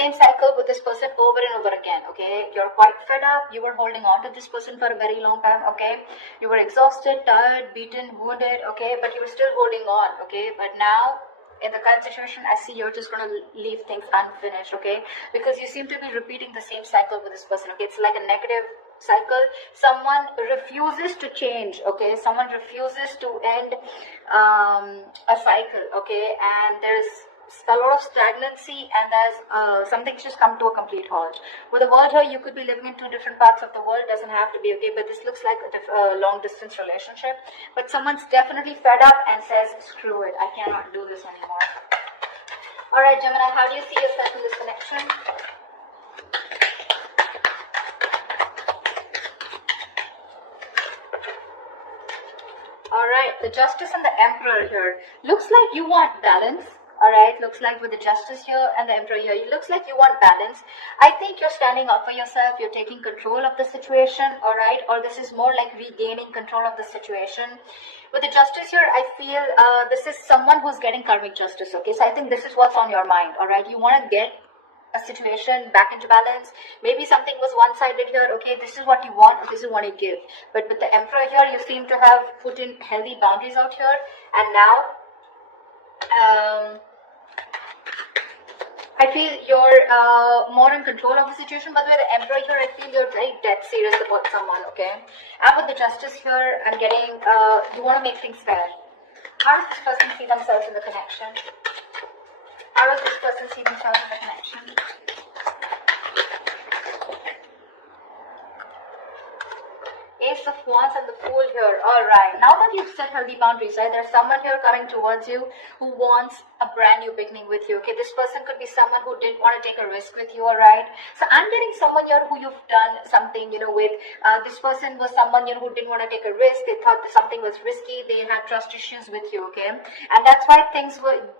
same cycle with this person over and over again, okay? You're quite fed up. You were holding on to this person for a very long time, okay? You were exhausted, tired, beaten, wounded, okay? But you were still holding on, okay? But now, in the current situation, I see you're just going to leave things unfinished, okay? Because you seem to be repeating the same cycle with this person, okay? It's like a negative cycle. Someone refuses to change, okay? Someone refuses to end a cycle, okay? And there's a lot of stagnancy, and there's something's just come to a complete halt. With the world here, you could be living in two different parts of the world, doesn't have to be, okay? But this looks like a long distance relationship. But someone's definitely fed up and says, screw it, I cannot do this anymore. Alright, Gemini, how do you see yourself in this connection? Alright, the Justice and the Emperor here. Looks like you want balance. Alright, looks like with the Justice here and the Emperor here, it looks like you want balance. I think you're standing up for yourself, you're taking control of the situation, alright, or this is more like regaining control of the situation. With the Justice here, I feel this is someone who's getting karmic justice, okay? So I think this is what's on your mind, alright? You want to get a situation back into balance. Maybe something was one-sided here, okay? This is what you want, this is what you give. But with the Emperor here, you seem to have put in healthy boundaries out here, and now I feel you're more in control of the situation. By the way, the Emperor here, I feel you're very dead serious about someone, okay? And with the Justice here, I'm getting, you want to make things fair. How does this person see themselves in the connection? How does this person see themselves in the connection? Ace of Wands and the Fool here. Alright, now that you've set healthy boundaries, right, there's someone here coming towards you who wants a brand new beginning with you, okay? This person could be someone who didn't want to take a risk with you, alright? So I'm getting someone here who you've done something, with. This person was someone, who didn't want to take a risk. They thought that something was risky. They had trust issues with you, okay? And that's why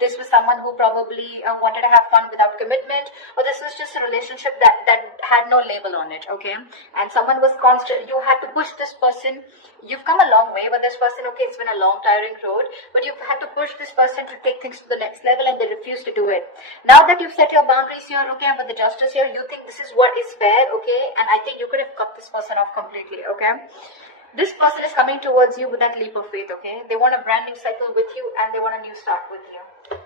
this was someone who probably wanted to have fun without commitment, or this was just a relationship that had no label on it, okay? And someone was constant. You had to push this person. You've come a long way with this person, okay? It's been a long, tiring road, but you've had to push this person to take things to the next level, and they refuse to do it. Now that you've set your boundaries here, okay, and with the Justice here, you think this is what is fair, okay? And I think you could have cut this person off completely, okay? This person is coming towards you with that leap of faith, okay? They want a brand new cycle with you, and they want a new start with you.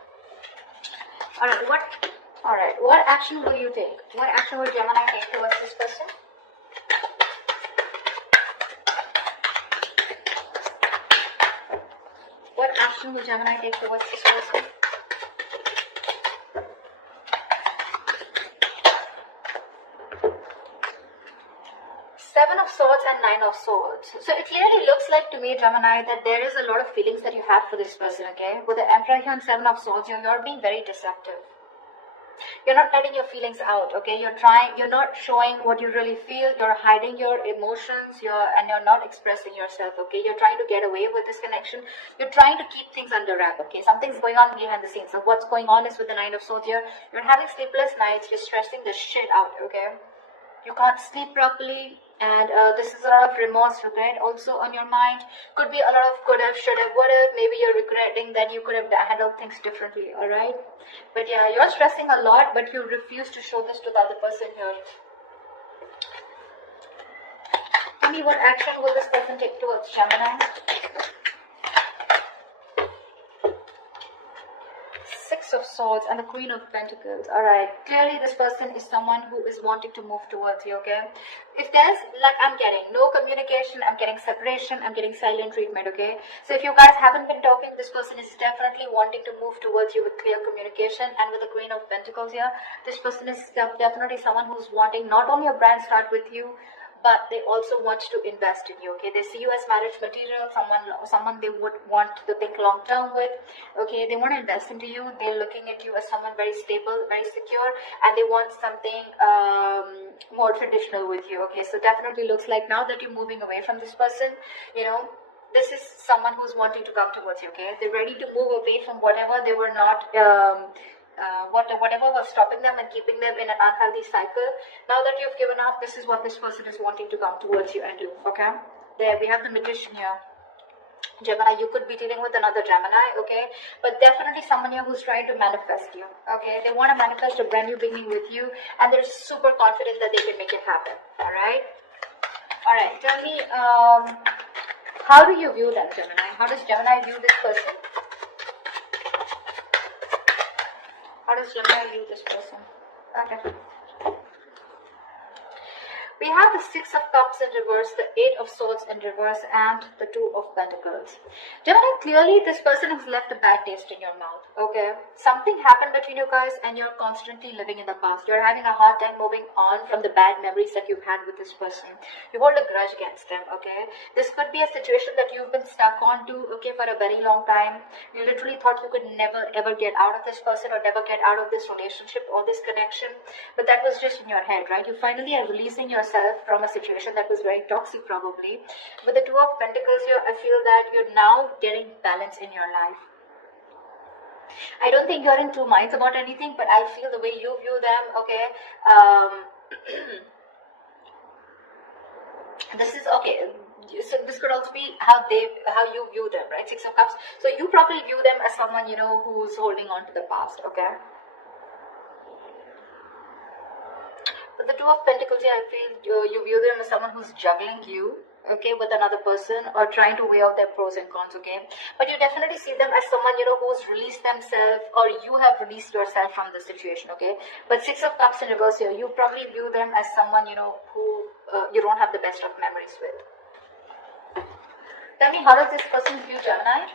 Alright, what action will you take? What action will Gemini take towards this person? What action will Gemini take towards this person? Seven of Swords and Nine of Swords. So it clearly looks like to me, Gemini, that there is a lot of feelings that you have for this person, okay? With the Emperor here and Seven of Swords, you're being very deceptive. You're not letting your feelings out, okay? You're not showing what you really feel. You're hiding your emotions, and you're not expressing yourself, okay? You're trying to get away with this connection. You're trying to keep things under wrap, okay? Something's going on behind the scenes. So what's going on is with the Nine of Swords here, you're having sleepless nights. You're stressing the shit out, okay? You can't sleep properly, and this is a lot of remorse, regret also on your mind. Could be a lot of could have, should have, would have. Maybe you're regretting that you could have handled things differently, alright? But yeah, you're stressing a lot, but you refuse to show this to the other person here. Tell me, what action will this person take towards Gemini? Six of Swords and the Queen of Pentacles. Alright, clearly this person is someone who is wanting to move towards you, okay? If there's, like, I'm getting no communication, I'm getting separation, I'm getting silent treatment, okay? So if you guys haven't been talking, this person is definitely wanting to move towards you with clear communication. And with the Queen of Pentacles here, this person is definitely someone who's wanting not only a brand start with you, but they also want to invest in you, okay? They see you as marriage material, someone they would want to think long term with, okay? They want to invest into you. They're looking at you as someone very stable, very secure, and they want something more traditional with you, okay? So definitely looks like now that you're moving away from this person, this is someone who's wanting to come towards you, okay? They're ready to move away from whatever they were not whatever was stopping them and keeping them in an unhealthy cycle. Now that you've given up, this is what this person is wanting to come towards you and do, okay? There we have the Magician here. Gemini, you could be dealing with another Gemini, okay? But definitely someone here who's trying to manifest you, okay? They want to manifest a brand new beginning with you, and they're super confident that they can make it happen, all right? All right, tell me, how do you view them, Gemini? How does Gemini view this person? How does Gemini view this person? Okay. We have the Six of Cups in reverse, the Eight of Swords in reverse, and the Two of Pentacles. Gemini, clearly this person has left a bad taste in your mouth, okay? Something happened between you guys and you're constantly living in the past. You're having a hard time moving on from the bad memories that you've had with this person. You hold a grudge against them, okay? This could be a situation that you've been stuck on to, okay, for a very long time. You literally thought you could never ever get out of this person or never get out of this relationship or this connection, but that was just in your head, right? You finally are releasing yourself from a situation that was very toxic probably. With the Two of Pentacles here, I feel that you're now getting balance in your life. I don't think you're in two minds about anything, but I feel the way you view them, okay, this is okay. So this could also be how you view them, right? Six of Cups. So you probably view them as someone, you know, who's holding on to the past, okay? But the Two of Pentacles here, I feel you view them as someone who's juggling you, okay, with another person, or trying to weigh out their pros and cons, okay? But you definitely see them as someone, you know, who's released themselves, or you have released yourself from the situation, okay? But Six of Cups in reverse here, you probably view them as someone, you know, who you don't have the best of memories with. Tell me, how does this person view Gemini?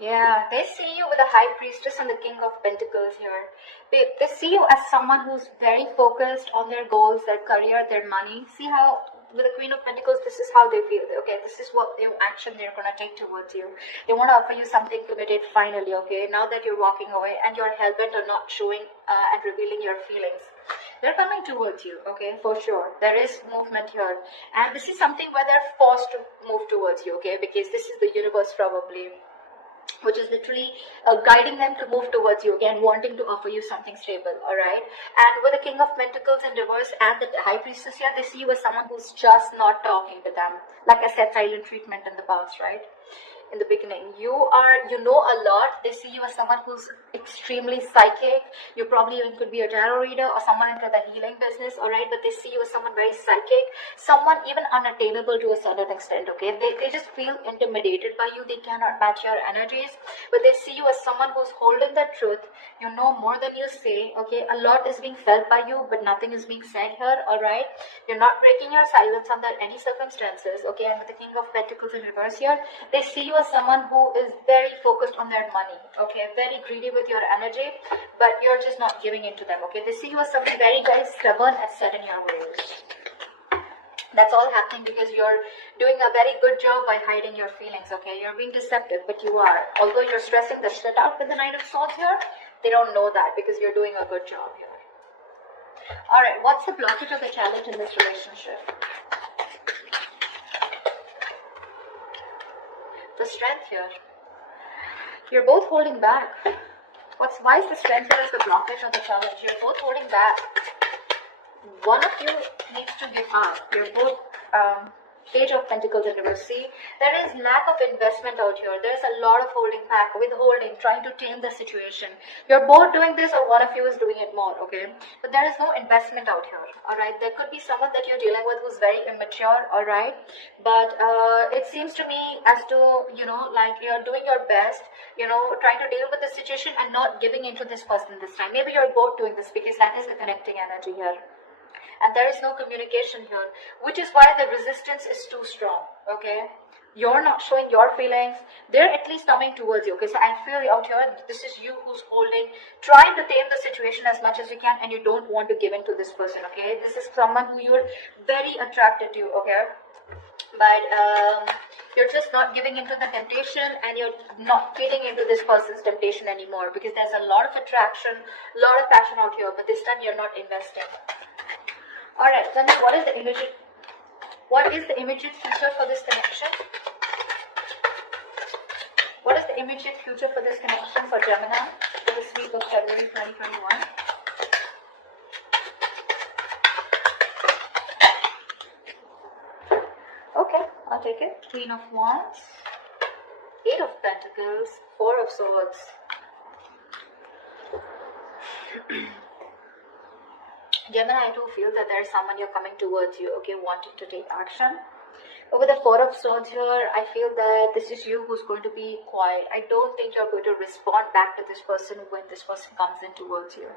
Yeah, they see you with the High Priestess and the King of Pentacles here. They see you as someone who's very focused on their goals, their career, their money. See how with the Queen of Pentacles, this is how they feel. Okay, this is what their action they're going to take towards you. They want to offer you something committed finally, okay? Now that you're walking away and you're hell-bent on not showing and revealing your feelings. They're coming towards you, okay, for sure. There is movement here. And this is something where they're forced to move towards you, okay? Because this is the universe probably, which is literally guiding them to move towards you again, wanting to offer you something stable, all right? And with the King of Pentacles in reverse and the High Priestess here, they see you as someone who's just not talking to them. Like I said, silent treatment in the past, right? In the beginning, you know a lot. They see you as someone who's extremely psychic. You probably even could be a tarot reader or someone into the healing business, all right? But they see you as someone very psychic, someone even unattainable to a certain extent, okay? They just feel intimidated by you. They cannot match your energies, but they see you as someone who's holding the truth. You know more than you say, okay? A lot is being felt by you, but nothing is being said here, all right? You're not breaking your silence under any circumstances, okay? And with the King of Pentacles in reverse here, they see you as someone who is very focused on their money, okay, very greedy with your energy, but you're just not giving in to them, okay? They see you as someone very, very stubborn and set in your ways. That's all happening because you're doing a very good job by hiding your feelings, okay? You're being deceptive, but you are. Although you're stressing the shit out with the Knight of Swords here, they don't know that because you're doing a good job here. Alright, what's the blockage or the challenge in this relationship? The Strength here. You're both holding back. Why is the Strength here as the blockage or the challenge? You're both holding back. One of you needs to give up. You're both Page of Pentacles in reverse. See, there is lack of investment out here. There's a lot of holding back, withholding, trying to tame the situation. You're both doing this or one of you is doing it more, okay? But there is no investment out here, alright? There could be someone that you're dealing with who's very immature, alright? But it seems to me as to, you know, like you're doing your best, you know, trying to deal with the situation and not giving into this person this time. Maybe you're both doing this because that is the connecting energy here. And there is no communication here, which is why the resistance is too strong, okay? You're not showing your feelings. They're at least coming towards you, okay? So I feel out here, this is you who's holding, trying to tame the situation as much as you can, and you don't want to give in to this person, okay? This is someone who you're very attracted to, okay? But you're just not giving into the temptation, and you're not feeding into this person's temptation anymore because there's a lot of attraction, a lot of passion out here, but this time you're not investing. Alright, tell me, what is the energy? What is the immediate future for this connection? What is the immediate future for this connection for Gemini for this week of February 2021? Okay, I'll take it. Queen of Wands, Eight of Pentacles, Four of Swords. Gemini, I do feel that there is someone you're coming towards you, okay, wanting to take action. But with the Four of Swords here, I feel that this is you who's going to be quiet. I don't think you're going to respond back to this person when this person comes in towards you.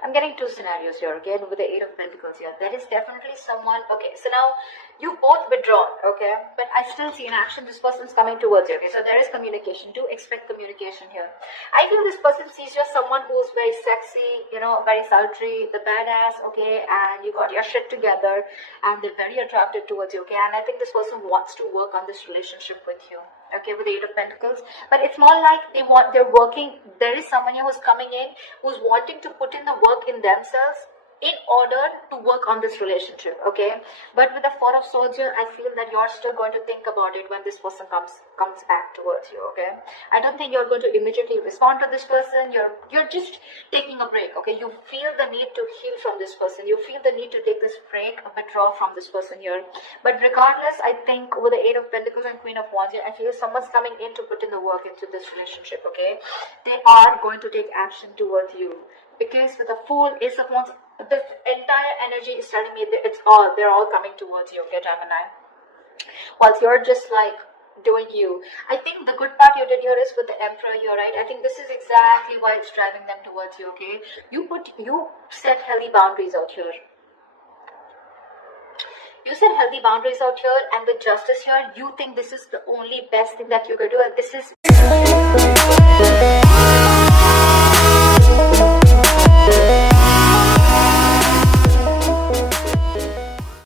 I'm getting two scenarios here, again, with the Eight of Pentacles here. There is definitely someone, okay, so now you've both withdrawn, okay, but I still see in action this person's coming towards you, okay, so there is communication. Do expect communication here. I feel this person sees you as someone who's very sexy, you know, very sultry, the badass, okay, and you got your shit together, and they're very attracted towards you, okay, and I think this person wants to work on this relationship with you, okay, with the Eight of Pentacles, but it's more like they're working, there is someone here who's coming in, who's wanting to put in the work in themselves in order to work on this relationship, okay, but with the Four of Swords here, I feel that you're still going to think about it when this person comes back towards you, okay. I don't think you're going to immediately respond to this person. You're just taking a break, okay. You feel the need to heal from this person. You feel the need to take this break, withdraw from this person here. But regardless, I think with the Eight of Pentacles and Queen of Wands here, I feel someone's coming in to put in the work into this relationship, okay. They are going to take action towards you, because with the Fool, Ace of Wands, the entire energy is telling me that they're all coming towards you, okay, Gemini. Whilst you're just like doing you. I think the good part you did here is with the Emperor here, right? I think this is exactly why it's driving them towards you, okay? You set healthy boundaries out here. You set healthy boundaries out here, and with Justice here, you think this is the only best thing that you could do, and this is